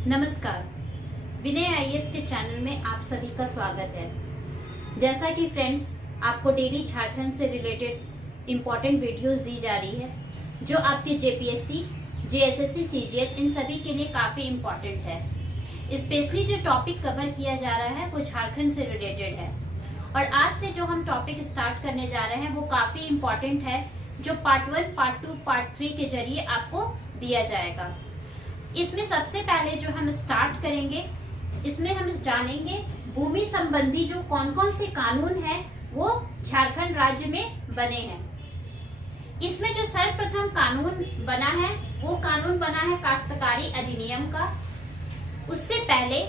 नमस्कार। विनय आईएएस के चैनल में आप सभी का स्वागत है। जैसा कि फ्रेंड्स, आपको डेली झारखंड से रिलेटेड इम्पॉर्टेंट वीडियोस दी जा रही है जो आपके जेपीएससी, जेएसएससी, सीजीएल इन सभी के लिए काफ़ी इम्पॉर्टेंट है। स्पेशली जो टॉपिक कवर किया जा रहा है वो झारखंड से रिलेटेड है और आज से जो हम टॉपिक स्टार्ट करने जा रहे हैं वो काफ़ी इम्पॉर्टेंट है, जो पार्ट 1, पार्ट 2, पार्ट 3 के जरिए आपको दिया जाएगा। इसमें सबसे पहले जो हम स्टार्ट करेंगे, इसमें हम जानेंगे भूमि संबंधी जो कौन कौन से कानून हैं वो झारखंड राज्य में बने हैं। इसमें जो सर्वप्रथम कानून बना है वो कानून बना है काश्तकारी अधिनियम का। उससे पहले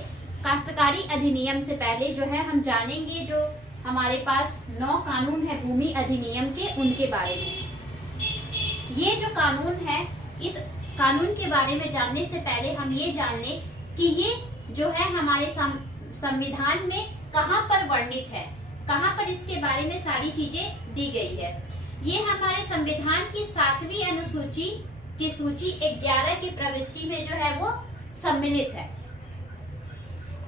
काश्तकारी अधिनियम से पहले जो है हम जानेंगे जो हमारे पास 9 कानून है भूमि अधिनियम के, उनके बारे में। ये जो कानून है, इस कानून के बारे में जानने से पहले हम ये जान लें कि ये जो है हमारे संविधान में कहाँ पर वर्णित है, कहाँ पर इसके बारे में सारी चीजें दी गई है। ये हमारे संविधान की 7वीं अनुसूची की सूची 11 की प्रविष्टि में जो है वो सम्मिलित है।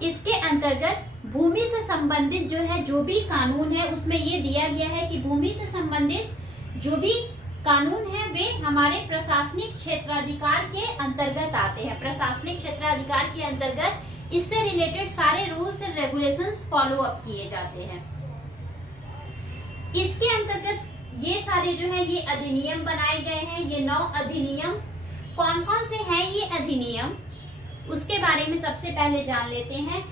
इसके अंतर्गत भूमि से संबंधित जो है जो भी कानून है उसमें ये दिया गया है कि भूमि से संबंधित जो भी कानून है वे हमारे प्रशासनिक क्षेत्राधिकार के अंतर्गत आते हैं। प्रशासनिक क्षेत्राधिकार के अंतर्गत इससे रिलेटेड सारे rules and regulations follow up किए जाते हैं। इसके अंतर्गत ये सारे जो है ये अधिनियम बनाए गए हैं। ये 9 अधिनियम कौन कौन से हैं ये अधिनियम, उसके बारे में सबसे पहले जान लेते हैं।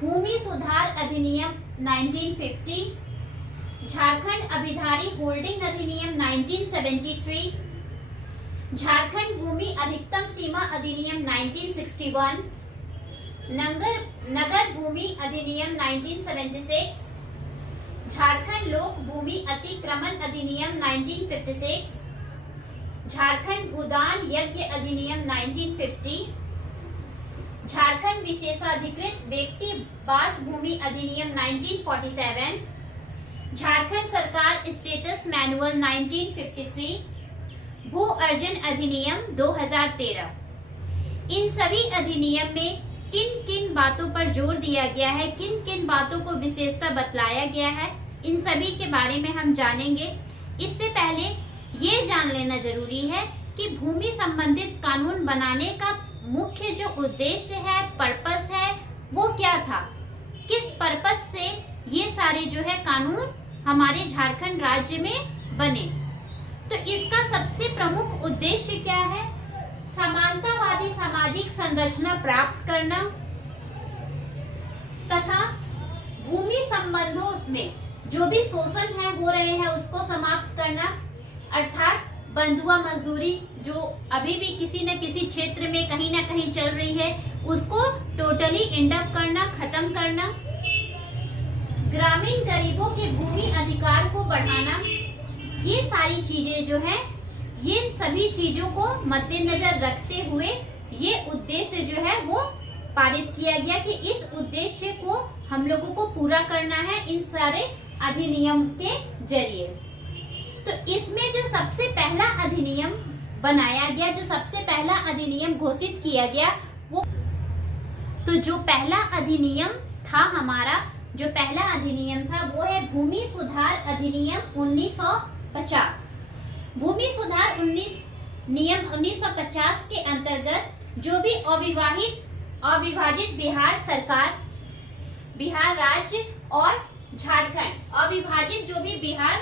भूमि सुधार अधिनियम 1950, झारखंड अभिधारी होल्डिंग अधिनियम 1973, झारखंड भूमि अधिकतम सीमा अधिनियम 1961, नगर भूमि अधिनियम 1976, झारखंड लोक भूमि अतिक्रमण अधिनियम 1956, झारखंड भूदान यज्ञ अधिनियम 1950, झारखंड विशेषाधिकृत व्यक्ति वास भूमि अधिनियम 1947, झारखंड सरकार स्टेटस मैनुअल 1953, भू अर्जन अधिनियम 2013। इन सभी अधिनियम में किन किन बातों पर जोर दिया गया है, किन किन बातों को विशेषता बतलाया गया है, इन सभी के बारे में हम जानेंगे। इससे पहले ये जान लेना जरूरी है कि भूमि संबंधित कानून बनाने का मुख्य जो उद्देश्य है, पर्पस है, वो क्या था, किस पर्पस से ये सारे जो है कानून हमारे झारखंड राज्य में बने। तो इसका सबसे प्रमुख उद्देश्य क्या है? समानतावादी सामाजिक संरचना प्राप्त करना तथा भूमि संबंधों में जो भी शोषण है हो रहे हैं उसको समाप्त करना, अर्थात बंधुआ मजदूरी जो अभी भी किसी न किसी क्षेत्र में कहीं ना कहीं चल रही है उसको टोटली एंड अप करना, खत्म करना, ग्रामीण गरीबों के भूमि अधिकार को बढ़ाना। ये सारी चीजें जो है, ये सभी चीजों को मद्देनजर रखते हुए ये उद्देश्य जो है वो पारित किया गया कि इस उद्देश्य को हम लोगों को पूरा करना है इन सारे अधिनियम के जरिए। तो इसमें जो सबसे पहला अधिनियम बनाया गया, जो सबसे पहला अधिनियम घोषित किया गया वो, तो जो पहला अधिनियम था हमारा, जो पहला अधिनियम था वो है भूमि सुधार अधिनियम 1950। भूमि सुधार नियम 1950 के अंतर्गत जो भी अविभाजित बिहार सरकार, बिहार राज्य और झारखंड, अविभाजित जो भी बिहार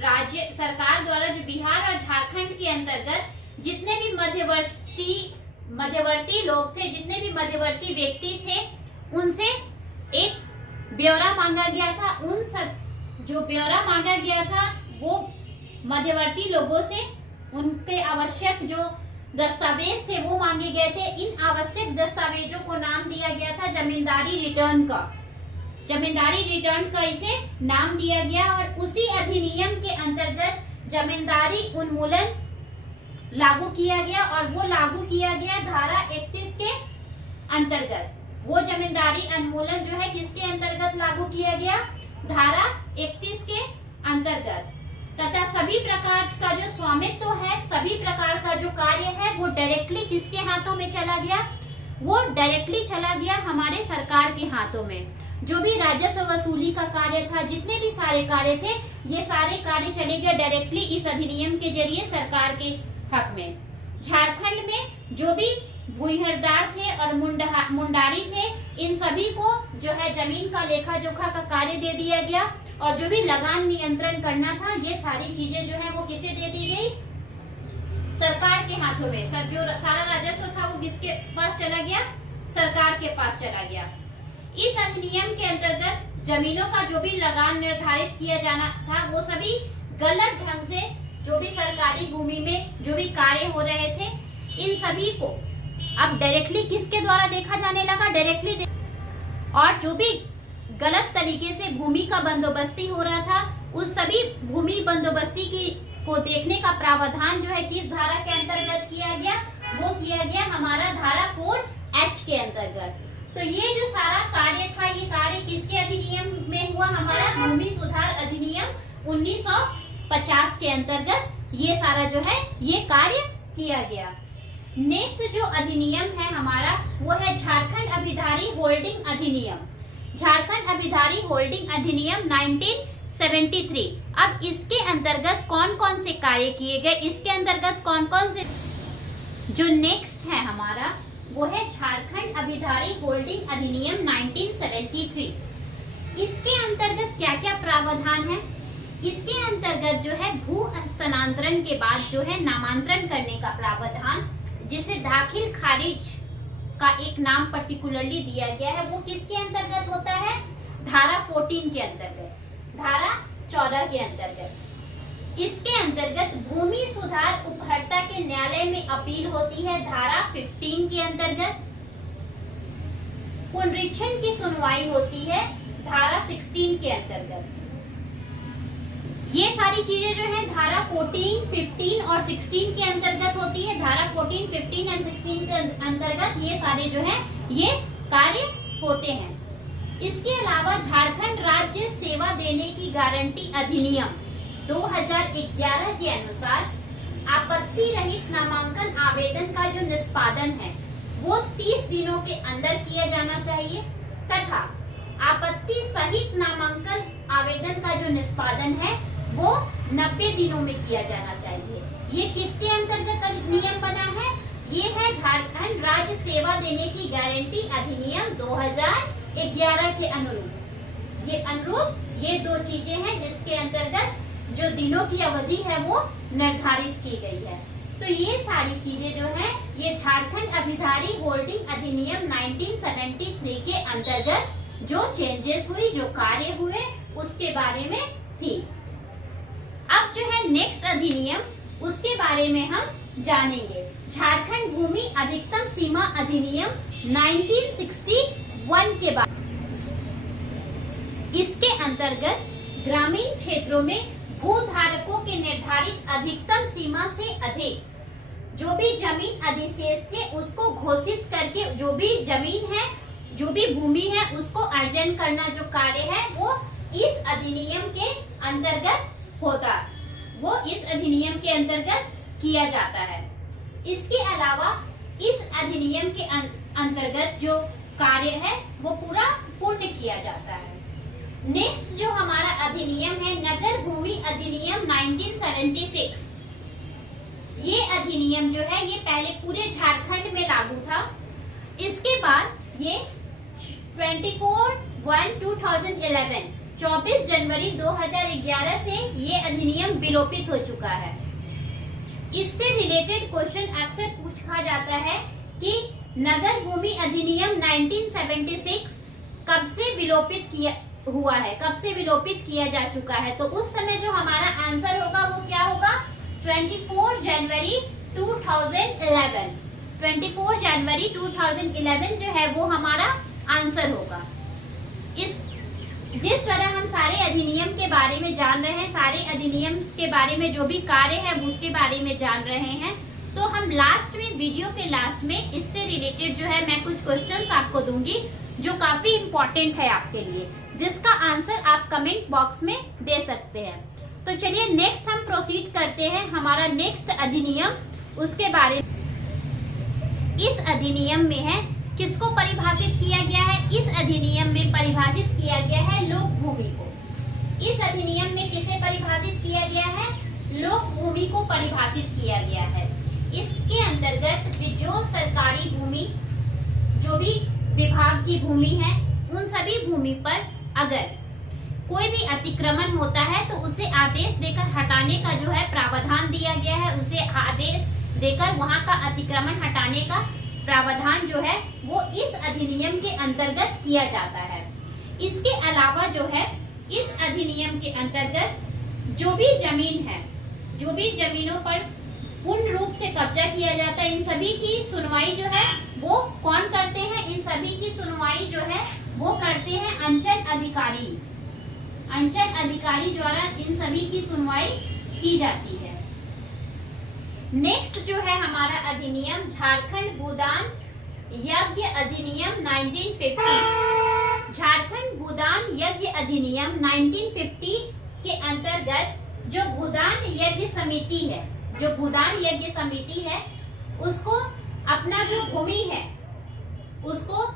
राज्य सरकार द्वारा जो बिहार और झारखंड के अंतर्गत जितने भी मध्यवर्ती लोग थे, जितने भी मध्यवर्ती व्यक्ति थे, उनसे एक ब्यौरा मांगा गया था। उन सब जो ब्यौरा मांगा गया था वो मध्यवर्ती लोगों से उनके आवश्यक जो दस्तावेज थे वो मांगे गए थे। इन आवश्यक दस्तावेजों को नाम दिया गया था जमींदारी रिटर्न का। जमींदारी रिटर्न का इसे नाम दिया गया और उसी अधिनियम के अंतर्गत जमींदारी उन्मूलन लागू किया गया और वो लागू किया गया धारा 31 के अंतर्गत। वो जमींदारी उन्मूलन जो है किसके अंतर्गत लागू किया गया? धारा 31 के अंतर्गत। तथा सभी प्रकार का जो स्वामित्व है, सभी प्रकार का जो कार्य है वो डायरेक्टली किसके हाथों में चला गया? वो डायरेक्टली चला गया हमारे सरकार के हाथों में। जो भी राजस्व वसूली का कार्य था, जितने भी सारे कार्य थे, ये सारे कार्य चले गए डायरेक्टली इस अधिनियम के जरिए सरकार के हक में। झारखंड में जो भी भूइहरदार थे और मुंडारी थे, इन सभी को जो है जमीन का लेखा जोखा का कार्य दे दिया गया, और जो भी लगान नियंत्रण करना था, ये सारी चीजें जो है वो किसे दे दी गई? सरकार के हाथों में। जो सारा राजस्व था वो किसके पास चला गया? सरकार के पास चला गया। इस अधिनियम के अंतर्गत जमीनों का जो भी लगान निर्धारित किया जाना था, वो सभी गलत ढंग से जो भी सरकारी भूमि में जो भी कार्य हो रहे थे, इन सभी को अब डायरेक्टली किसके द्वारा देखा जाने लगा? डायरेक्टली। और जो भी गलत तरीके से भूमि का बंदोबस्ती हो रहा था, उस सभी भूमि बंदोबस्ती की को देखने का प्रावधान जो है किस धारा के अंतर्गत किया गया? वो किया गया हमारा धारा 4H के अंतर्गत। तो ये जो सारा कार्य था, ये कार्य किसके अधिनियम में हुआ? हमारा भूमि सुधार अधिनियम 1950 के अंतर्गत ये सारा जो है ये कार्य किया गया। नेक्स्ट जो अधिनियम है हमारा, वो है झारखंड अभिधारी होल्डिंग अधिनियम। झारखंड अभिधारी होल्डिंग अधिनियम 1973। अब इसके अंतर्गत कौन कौन से कार्य किए गए, इसके अंतर्गत कौन कौन से, जो नेक्स्ट है हमारा वो है झारखंड अभिधारी होल्डिंग अधिनियम 1973। इसके अंतर्गत क्या क्या प्रावधान है? इसके अंतर्गत जो है भू हस्तांतरण के बाद जो है नामांतरण करने का प्रावधान, जिसे दाखिल खारिज का एक नाम पर्टिकुलरली दिया गया है, वो किसके अंतर्गत होता है? धारा 14 के अंतर्गत, धारा 14 के अंतर्गत। इसके अंतर्गत भूमि सुधार उपभोक्ता के न्यायालय में अपील होती है, धारा 15 के अंतर्गत। पुनरीक्षण की सुनवाई होती है, धारा 16 के अंतर्गत। ये सारी चीजें जो है धारा 14, 15 और 16 के अंतर्गत होती है। धारा 14, 15 और 16 के अंतर्गत ये सारे जो है ये कार्य होते हैं। इसके अलावा झारखंड राज्य सेवा देने की गारंटी अधिनियम 2011 के अनुसार आपत्ति रहित नामांकन आवेदन का जो निष्पादन है वो 30 दिनों के अंदर किया जाना चाहिए, तथा आपत्ति सहित नामांकन आवेदन का जो निष्पादन है वो 90 दिनों में किया जाना चाहिए। ये किसके अंतर्गत नियम बना है? ये है झारखंड राज्य सेवा देने की गारंटी अधिनियम 2011 के अनुरूप। ये दो चीजें हैं जिसके अंतर्गत जो दिनों की अवधि है वो निर्धारित की गई है। तो ये सारी चीजें जो है ये झारखंड अभिधारी होल्डिंग अधिनियम 1973 के अंतर्गत जो चेंजेस हुई, जो कार्य हुए, उसके बारे में थी। अब जो है नेक्स्ट अधिनियम, उसके बारे में हम जानेंगे। झारखंड भूमि अधिकतम सीमा अधिनियम 1961 के बाद, इसके अंतर्गत ग्रामीण क्षेत्रों में भूधारकों के निर्धारित अधिकतम सीमा से अधिक जो भी जमीन अधिशेष थे उसको घोषित करके जो भी जमीन है, जो भी भूमि है, उसको अर्जन करना जो कार्य है वो इस अधिनियम के अंतर्गत होता, वो इस अधिनियम के अंतर्गत किया जाता है। इसके अलावा इस अधिनियम के अंतर्गत जो कार्य है वो पूरा पूर्ण किया जाता है। नेक्स्ट जो हमारा अधिनियम है नगर भूमि अधिनियम 1976। ये अधिनियम जो है ये पहले पूरे झारखंड में लागू था। इसके बाद ये 24 जनवरी 2011 से ये अधिनियम विलोपित हो चुका है। इससे रिलेटेड क्वेश्चन अक्सर पूछा जाता है कि नगर भूमि अधिनियम 1976 कब से विलोपित किया हुआ है, कब से विलोपित किया जा चुका है। तो उस समय जो हमारा आंसर होगा वो क्या होगा? 24 जनवरी 2011। 24 जनवरी 2011 जो है वो हमारा आंसर होगा। जिस तरह हम सारे अधिनियम के बारे में जान रहे हैं, सारे अधिनियम के बारे में जो भी कार्य है उसके बारे में जान रहे हैं, तो हम लास्ट में, वीडियो के लास्ट में इससे रिलेटेड जो है मैं कुछ क्वेश्चंस आपको दूंगी जो काफी इम्पोर्टेंट है आपके लिए, जिसका आंसर आप कमेंट बॉक्स में दे सकते हैं। तो चलिए नेक्स्ट हम प्रोसीड करते हैं हमारा नेक्स्ट अधिनियम, उसके बारे में। इस अधिनियम में है किसको परिभाषित किया गया है? इस अधिनियम में परिभाषित किया गया है लोक भूमि को। इस अधिनियम में किसे परिभाषित किया गया है? लोक भूमि को परिभाषित किया गया है। इसके अंतर्गत जो सरकारी भूमि, जो भी विभाग की भूमि है, उन सभी भूमि पर अगर कोई भी अतिक्रमण होता है तो उसे आदेश देकर हटाने का जो है प्रावधान दिया गया है। उसे आदेश देकर वहां का अतिक्रमण हटाने का प्रावधान जो है वो इस अधिनियम के अंतर्गत किया जाता है। इसके अलावा जो है इस अधिनियम के अंतर्गत जो भी जमीन है, जो भी जमीनों पर पूर्ण रूप से कब्जा किया जाता है, इन सभी की सुनवाई जो है वो कौन करते हैं? इन सभी की सुनवाई जो है वो करते हैं अंचल अधिकारी। अंचल अधिकारी द्वारा इन सभी की सुनवाई की जाती है। नेक्स्ट जो है हमारा अधिनियम झारखंड भूदान यज्ञ अधिनियम 1950। झारखंड भूदान यज्ञ अधिनियम 1950 के अंतर्गत जो भूदान यज्ञ समिति है, जो भूदान यज्ञ समिति है, उसको अपना जो भूमि है उसको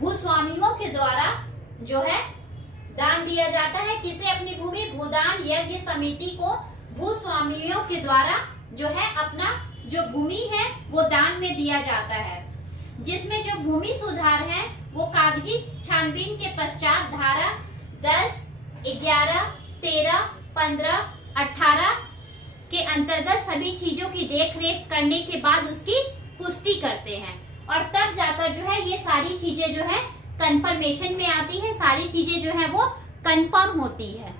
भूस्वामियों के द्वारा जो है दान दिया जाता है। किसे अपनी भूमि? भूदान यज्ञ समिति को भूस्वामियों के द्वारा जो है अपना जो भूमि है वो दान में दिया जाता है। जिसमें जो भूमि सुधार है वो कागजी छानबीन के पश्चात धारा 10, 11, 13, 15, 18 के अंतर्गत सभी चीजों की देखरेख करने के बाद उसकी पुष्टि करते हैं और तब जाकर जो है ये सारी चीजें जो है कंफर्मेशन में आती है, सारी चीजें जो है वो कंफर्म होती है।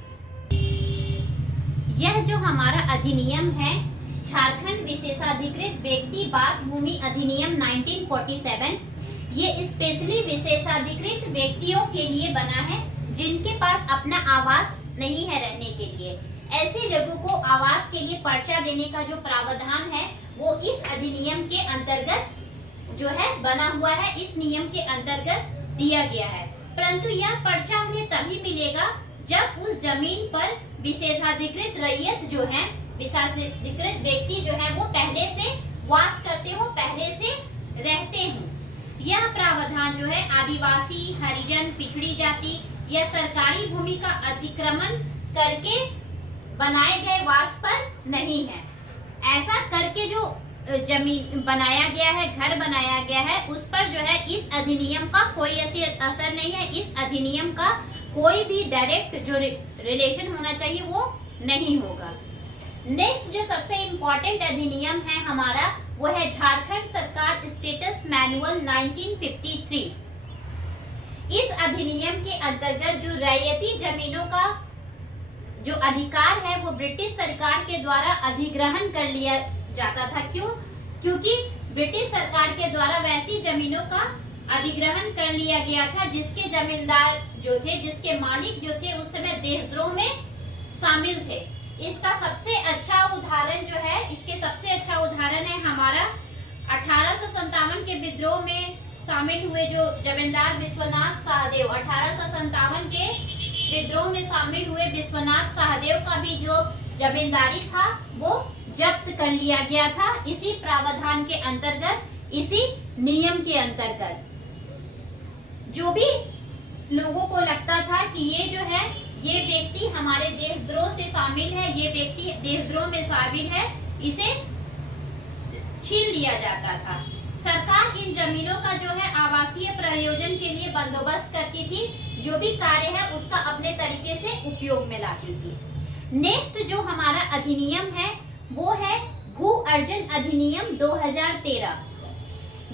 यह जो हमारा अधिनियम है झारखंड विशेषाधिकृत व्यक्ति वास भूमि अधिनियम 1947, ये स्पेशली विशेषाधिकृत व्यक्तियों के लिए बना है जिनके पास अपना आवास नहीं है रहने के लिए। ऐसे लोगों को आवास के लिए पर्चा देने का जो प्रावधान है वो इस अधिनियम के अंतर्गत जो है बना हुआ है, इस नियम के अंतर्गत दिया गया है। परंतु यह पर्चा उन्हें तभी मिलेगा जब उस जमीन पर विशेषाधिकृत रैयत जो है, विशेषाधिकृत व्यक्ति जो है वो पहले से वास करते हो, पहले से रहते हो। यह प्रावधान जो है आदिवासी, हरिजन, पिछड़ी जाति या सरकारी भूमि का अतिक्रमण करके बनाए गए वास पर नहीं है। ऐसा करके जो जमीन बनाया गया है, घर बनाया गया है, उस पर जो है इस अधिनियम का कोई असर नहीं है। इस अधिनियम का कोई भी डायरेक्ट जो रिलेशन होना चाहिए वो नहीं होगा। नेक्स्ट जो सबसे इम्पोर्टेंट अधिनियम है हमारा वो है झारखंड सरकार स्टेटस मैनुअल 1953। इस अधिनियम के अंतर्गत जो रैयती जमीनों का जो अधिकार है वो ब्रिटिश सरकार के द्वारा अधिग्रहण कर लिया जाता था। क्यों? क्योंकि ब्रिटिश सरकार के द्वारा वैसी जमीनों का अधिग्रहण कर लिया गया था जिसके जमींदार जो थे, जिसके मालिक जो थे उस समय देशद्रोह में शामिल थे। इसका सबसे अच्छा उदाहरण जो है, इसके सबसे अच्छा उदाहरण है हमारा 1857 के विद्रोह में शामिल हुए जो जमींदार विश्वनाथ सहदेव। 1857 के विद्रोह में शामिल हुए विश्वनाथ सहदेव का भी जो जमींदारी था वो जब्त कर लिया गया था इसी प्रावधान के अंतर्गत, इसी नियम के अंतर्गत। जो भी लोगों को लगता था कि ये जो है ये व्यक्ति हमारे देशद्रोह से शामिल है, ये व्यक्ति देशद्रोह में शामिल है, इसे छीन लिया जाता था। सरकार इन जमीनों का जो है आवासीय प्रयोजन के लिए बंदोबस्त करती थी, जो भी कार्य है उसका अपने तरीके से उपयोग में लाती थी। नेक्स्ट जो हमारा अधिनियम है वो है भू अर्जन अधिनियम 2013।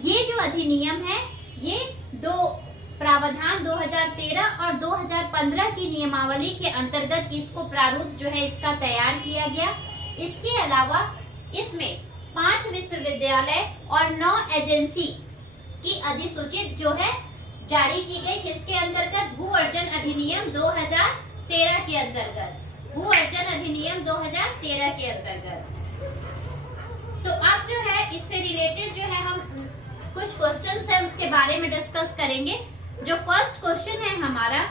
ये जो अधिनियम है ये दो प्रावधान 2013 और 2015 की नियमावली के अंतर्गत इसको प्रारूप जो है इसका तैयार किया गया। इसके अलावा इसमें 5 विश्वविद्यालय और 9 एजेंसी की अधिसूचित जो है जारी की गई। किसके अंतर्गत? भू अर्जन अधिनियम 2013 के अंतर्गत, भू अर्जन अधिनियम 2013 के अंतर्गत। तो अब जो है इससे रिलेटेड जो है हम कुछ क्वेश्चंस है उसके बारे में डिस्कस करेंगे। जो फर्स्ट क्वेश्चन है हमारा,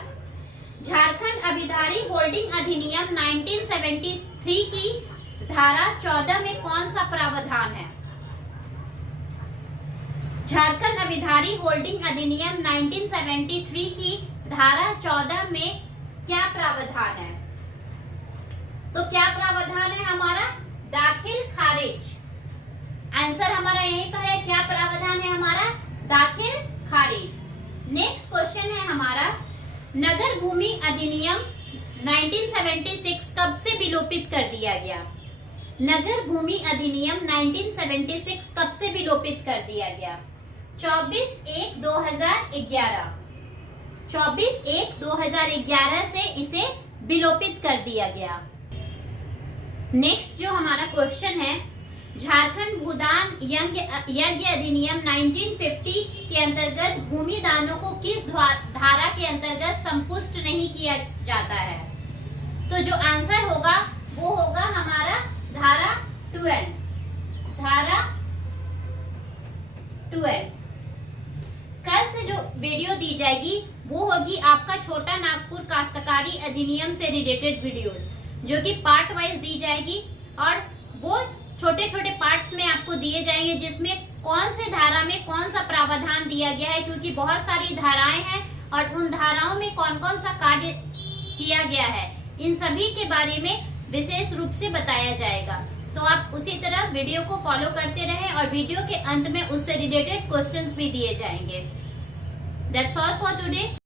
झारखंड अभिधारी होल्डिंग अधिनियम 1973 की धारा 14 में कौन सा प्रावधान है? झारखंड अविधारी होल्डिंग अधिनियम 1973 की धारा 14 में क्या प्रावधान है? तो क्या प्रावधान है हमारा? दाखिल खारिज। आंसर हमारा यहीं पर है। क्या प्रावधान है हमारा? दाखिल खारिज। नेक्स्ट क्वेश्चन है हमारा, नगर भूमि अधिनियम 1976 कब से विलोपित कर दिया गया? नगर भूमि अधिनियम 1976 कब से विलोपित कर दिया गया? 24/1/2011। 24/1/2011 से इसे विलोपित कर दिया गया। नेक्स्ट जो हमारा क्वेश्चन है, झारखंड भूदान यज्ञ अधिनियम 1950 के अंतर्गत भूमि दानों को किस धारा के अंतर्गत संपुष्ट नहीं किया जाता है? तो जो आंसर होगा वो होगा हमारा धारा 12। धारा 12। कल से जो वीडियो दी जाएगी वो होगी आपका छोटा नागपुर काश्तकारी अधिनियम से रिलेटेड वीडियोस, जो कि पार्ट वाइज दी जाएगी और वो छोटे छोटे पार्ट्स में आपको दिए जाएंगे जिसमें कौन से धारा में कौन सा प्रावधान दिया गया है, क्योंकि बहुत सारी धाराएं हैं और उन धाराओं में कौन कौन सा कार्य किया गया है, इन सभी के बारे में विशेष रूप से बताया जाएगा। तो आप उसी तरह वीडियो को फॉलो करते रहें और वीडियो के अंत में उससे रिलेटेड क्वेश्चंस भी दिए जाएंगे। That's all for today.